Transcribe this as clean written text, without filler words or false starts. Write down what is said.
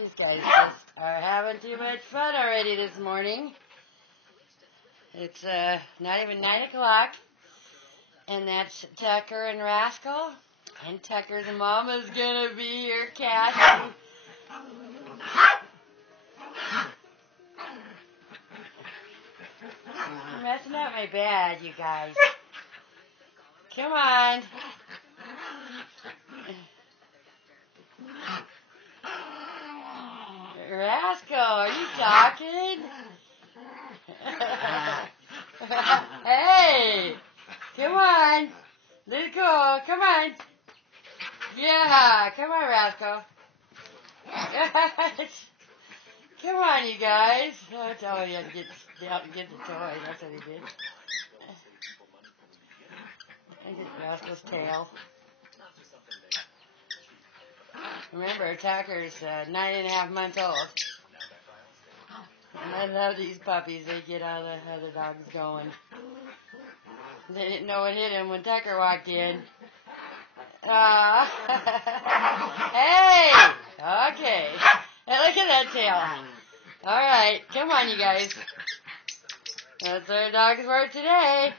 These guys just are having too much fun already this morning. It's not even 9 o'clock, and that's Tucker and Rascal. And Tucker's mama's gonna be here, Cassie. You're messing up my bed, you guys. Come on. Rascal, are you talking? Hey, come on. Let's go. Come on. Yeah, come on, Rascal. Come on, you guys. Oh, tell him you have to get the toy. That's what he did. I get Rascal's tail. Remember, Tucker's 9.5 months old. And I love these puppies. They get all the other dogs going. They didn't know what hit him when Tucker walked in. Hey! Okay. Hey, look at that tail. All right. Come on, you guys. That's our dog's word today.